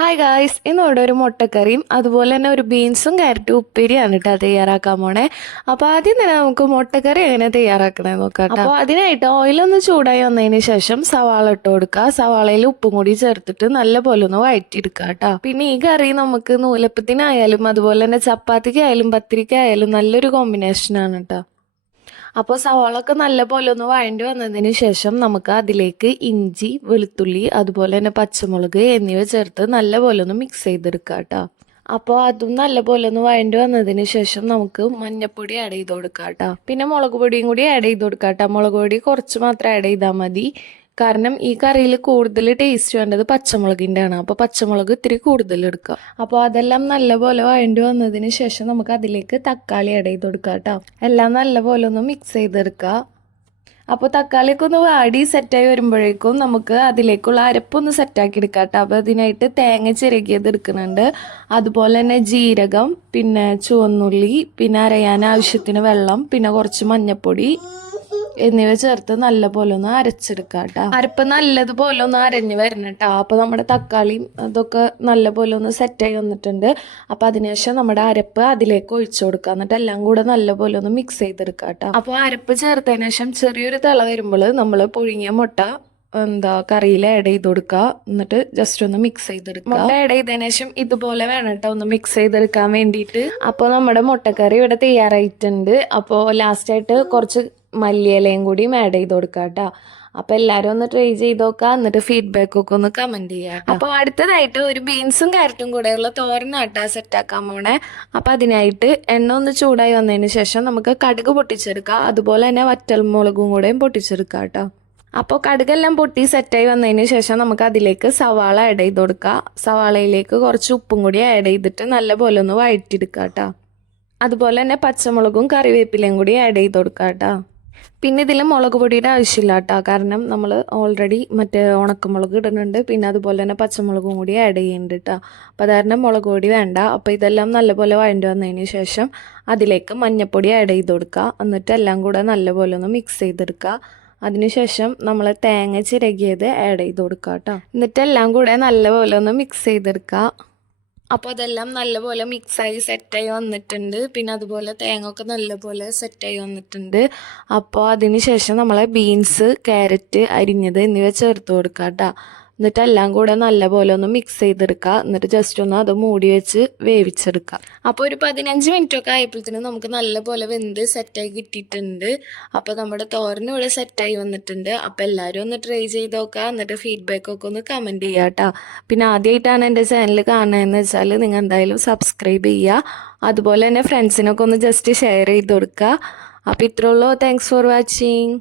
Hi guys, ഇന്നിവിടെ ഒരു മുട്ടക്കറിയും അതുപോലെ തന്നെ ഒരു ബീൻസും ക്യാരറ്റും ഉപ്പേരിയാണ് കേട്ടോ തയ്യാറാക്കാൻ പോണേ. അപ്പോൾ ആദ്യം തന്നെ നമുക്ക് മുട്ടക്കറി എങ്ങനെ തയ്യാറാക്കണേ നോക്കാം. അപ്പോൾ അതിനായിട്ട് ഓയിലൊന്ന് ചൂടായി വന്നതിന് ശേഷം സവാള ഇട്ട് കൊടുക്കുക. സവാളയിൽ ഉപ്പും കൂടി ചേർത്തിട്ട് നല്ല പോലെ ഒന്ന് വഴറ്റിയെടുക്കുക കേട്ടോ. പിന്നെ ഈ കറി നമുക്ക് നൂലപ്പത്തിനായാലും അതുപോലെ തന്നെ ചപ്പാത്തിക്കായാലും പത്തിരിക്കായാലും നല്ലൊരു കോമ്പിനേഷനാണ് കേട്ടോ. അപ്പോൾ സവാളൊക്കെ നല്ല പോലെ ഒന്ന് വഴണ്ടി വന്നതിന് ശേഷം നമുക്ക് അതിലേക്ക് ഇഞ്ചി, വെളുത്തുള്ളി അതുപോലെ തന്നെ പച്ചമുളക് എന്നിവ ചേർത്ത് നല്ല പോലെ ഒന്ന് മിക്സ് ചെയ്തെടുക്കുക കേട്ടോ. അപ്പോൾ അതും നല്ല പോലെ ഒന്ന് വഴണ്ടി വന്നതിന് ശേഷം നമുക്ക് മഞ്ഞൾപ്പൊടി ആഡ് ചെയ്ത് കൊടുക്കാം കേട്ടോ. പിന്നെ മുളക് പൊടിയും കൂടി ആഡ് ചെയ്ത് കൊടുക്കാം കേട്ടോ. മുളക് പൊടി കുറച്ച് മാത്രം ആഡ് ചെയ്താൽ മതി. കാരണം ഈ കറിയിൽ കൂടുതൽ ടേസ്റ്റ് വേണ്ടത് പച്ചമുളകിൻ്റെ ആണ്. അപ്പോൾ പച്ചമുളക് ഇത്തിരി കൂടുതൽ എടുക്കുക. അപ്പോൾ അതെല്ലാം നല്ലപോലെ വഴണ്ടി വന്നതിന് ശേഷം നമുക്ക് അതിലേക്ക് തക്കാളി ആഡ് ചെയ്ത് കൊടുക്കുക കേട്ടോ. എല്ലാം നല്ലപോലെ ഒന്ന് മിക്സ് ചെയ്തെടുക്കുക. അപ്പോൾ തക്കാളിയൊക്കെ ഒന്ന് വാടി സെറ്റായി വരുമ്പോഴേക്കും നമുക്ക് അതിലേക്കുള്ള അരപ്പൊന്ന് സെറ്റാക്കി എടുക്കാം കേട്ടോ. അപ്പോൾ അതിനായിട്ട് തേങ്ങ ചിരകിയത് എടുക്കുന്നുണ്ട്, അതുപോലെ തന്നെ ജീരകം, പിന്നെ ചുവന്നുള്ളി, പിന്നെ അരയാൻ ആവശ്യത്തിന് വെള്ളം, പിന്നെ കുറച്ച് മഞ്ഞൾപ്പൊടി എന്നിവ ചേർത്ത് നല്ലപോലെ ഒന്ന് അരച്ചെടുക്കുക കേട്ടോ. അരപ്പ് നല്ലതുപോലെ ഒന്ന് അരഞ്ഞ് വരണം കേട്ടോ. അപ്പോൾ നമ്മുടെ തക്കാളിയും അതൊക്കെ നല്ലപോലെ ഒന്ന് സെറ്റായി വന്നിട്ടുണ്ട്. അപ്പോൾ അതിനുശേഷം നമ്മുടെ അരപ്പ് അതിലേക്ക് ഒഴിച്ചു കൊടുക്കുക. എന്നിട്ട് എല്ലാം കൂടെ നല്ലപോലെ ഒന്ന് മിക്സ് ചെയ്തെടുക്കുക കേട്ടോ. അപ്പോൾ അരപ്പ് ചേർത്തതിന് ശേഷം ചെറിയൊരു തിള വരുമ്പോൾ നമ്മൾ പുഴുങ്ങിയ മുട്ട കറിയിൽ ആഡ് ചെയ്ത് കൊടുക്കുക. എന്നിട്ട് ജസ്റ്റ് ഒന്ന് മിക്സ് ചെയ്തെടുക്കുക. മുട്ട ആഡ് ചെയ്തതിനു ശേഷം ഇതുപോലെ വേണം കേട്ടോ ഒന്ന് മിക്സ് ചെയ്തെടുക്കാൻ വേണ്ടിയിട്ട്. അപ്പോൾ നമ്മുടെ മുട്ടക്കറി ഇവിടെ തയ്യാറായിട്ടുണ്ട്. അപ്പോൾ ലാസ്റ്റായിട്ട് കുറച്ച് മല്ലിയിലയും കൂടിയും ആഡ് ചെയ്ത് കൊടുക്കുക കേട്ടോ. അപ്പോൾ എല്ലാവരും ഒന്ന് ട്രൈ ചെയ്ത് നോക്കുക. എന്നിട്ട് ഫീഡ്ബാക്കൊക്കെ ഒന്ന് കമൻറ്റ് ചെയ്യുക. അപ്പോൾ അടുത്തതായിട്ട് ഒരു ബീൻസും ക്യാരറ്റും കൂടെയുള്ള തോരനാട്ടാ സെറ്റാക്കാൻ പോണേ. അപ്പോൾ അതിനായിട്ട് എണ്ണ ഒന്ന് ചൂടായി വന്നതിന് ശേഷം നമുക്ക് കടുക് പൊട്ടിച്ചെടുക്കുക. അതുപോലെ തന്നെ വറ്റൽമുളകും കൂടെയും പൊട്ടിച്ചെടുക്കുക കേട്ടോ. അപ്പോൾ കടുകെല്ലാം പൊട്ടി സെറ്റായി വന്നതിന് ശേഷം നമുക്ക് അതിലേക്ക് സവാള ആഡ് ചെയ്ത് കൊടുക്കുക. സവാളയിലേക്ക് കുറച്ച് ഉപ്പും കൂടി ആഡ് ചെയ്തിട്ട് നല്ലപോലെ ഒന്ന് വഴറ്റിയെടുക്കുക കേട്ടോ. അതുപോലെ തന്നെ പച്ചമുളകും കറിവേപ്പിലയും കൂടി ആഡ് ചെയ്ത് കൊടുക്കുക കേട്ടോ. പിന്നെ ഇതിൽ മുളക് പൊടിയുടെ ആവശ്യമില്ല കേട്ടോ. കാരണം നമ്മൾ ഓൾറെഡി മറ്റേ ഉണക്കമുളക് ഇടുന്നുണ്ട്. പിന്നെ അതുപോലെ തന്നെ പച്ചമുളകും കൂടി ആഡ് ചെയ്യുന്നുണ്ട് കേട്ടോ. അപ്പോൾ കാരണം മുളക് പൊടി വേണ്ട. അപ്പോൾ ഇതെല്ലാം നല്ലപോലെ വഴണ്ടി വന്നതിന് ശേഷം അതിലേക്ക് മഞ്ഞൾപ്പൊടി ആഡ് ചെയ്ത് കൊടുക്കുക. എന്നിട്ട് എല്ലാം കൂടെ നല്ലപോലെ ഒന്ന് മിക്സ് ചെയ്തെടുക്കുക. അതിനുശേഷം നമ്മൾ തേങ്ങ ചിരകിയത് ആഡ് ചെയ്ത് കൊടുക്കുക കേട്ടോ. എന്നിട്ട് എല്ലാം കൂടെ നല്ലപോലെ ഒന്ന് മിക്സ് ചെയ്തെടുക്കുക. അപ്പോൾ അതെല്ലാം നല്ലപോലെ മിക്സായി സെറ്റായി വന്നിട്ടുണ്ട്. പിന്നെ അതുപോലെ തേങ്ങ ഒക്കെ നല്ലപോലെ സെറ്റായി വന്നിട്ടുണ്ട്. അപ്പോൾ അതിന് ശേഷം നമ്മളെ ബീൻസ്, ക്യാരറ്റ് അരിഞ്ഞത് എന്നിവ ചേർത്ത് കൊടുക്കുക കേട്ടോ. എന്നിട്ട് എല്ലാം കൂടെ നല്ലപോലെ ഒന്ന് മിക്സ് ചെയ്തെടുക്കുക. എന്നിട്ട് ജസ്റ്റ് ഒന്ന് അത് മൂടി വെച്ച് വേവിച്ചെടുക്കുക. അപ്പോൾ ഒരു 15 മിനിറ്റൊക്കെ ആയപ്പോഴത്തേനും നമുക്ക് നല്ലപോലെ വെന്ത് സെറ്റായി കിട്ടിയിട്ടുണ്ട്. അപ്പോൾ നമ്മുടെ തോരനും ഇവിടെ സെറ്റായി വന്നിട്ടുണ്ട്. അപ്പോൾ എല്ലാവരും ഒന്ന് ട്രൈ ചെയ്ത് നോക്കുക. എന്നിട്ട് ഫീഡ്ബാക്കൊക്കെ ഒന്ന് കമൻറ്റ് ചെയ്യുക കേട്ടോ. പിന്നെ ആദ്യമായിട്ടാണ് എൻ്റെ ചാനൽ കാണുന്നതെന്ന് വെച്ചാൽ നിങ്ങൾ എന്തായാലും സബ്സ്ക്രൈബ് ചെയ്യുക. അതുപോലെ തന്നെ ഫ്രണ്ട്സിനൊക്കെ ഒന്ന് ജസ്റ്റ് ഷെയർ ചെയ്ത് കൊടുക്കുക. അപ്പോൾ ഇത്രയുള്ളൂ. Thanks for watching.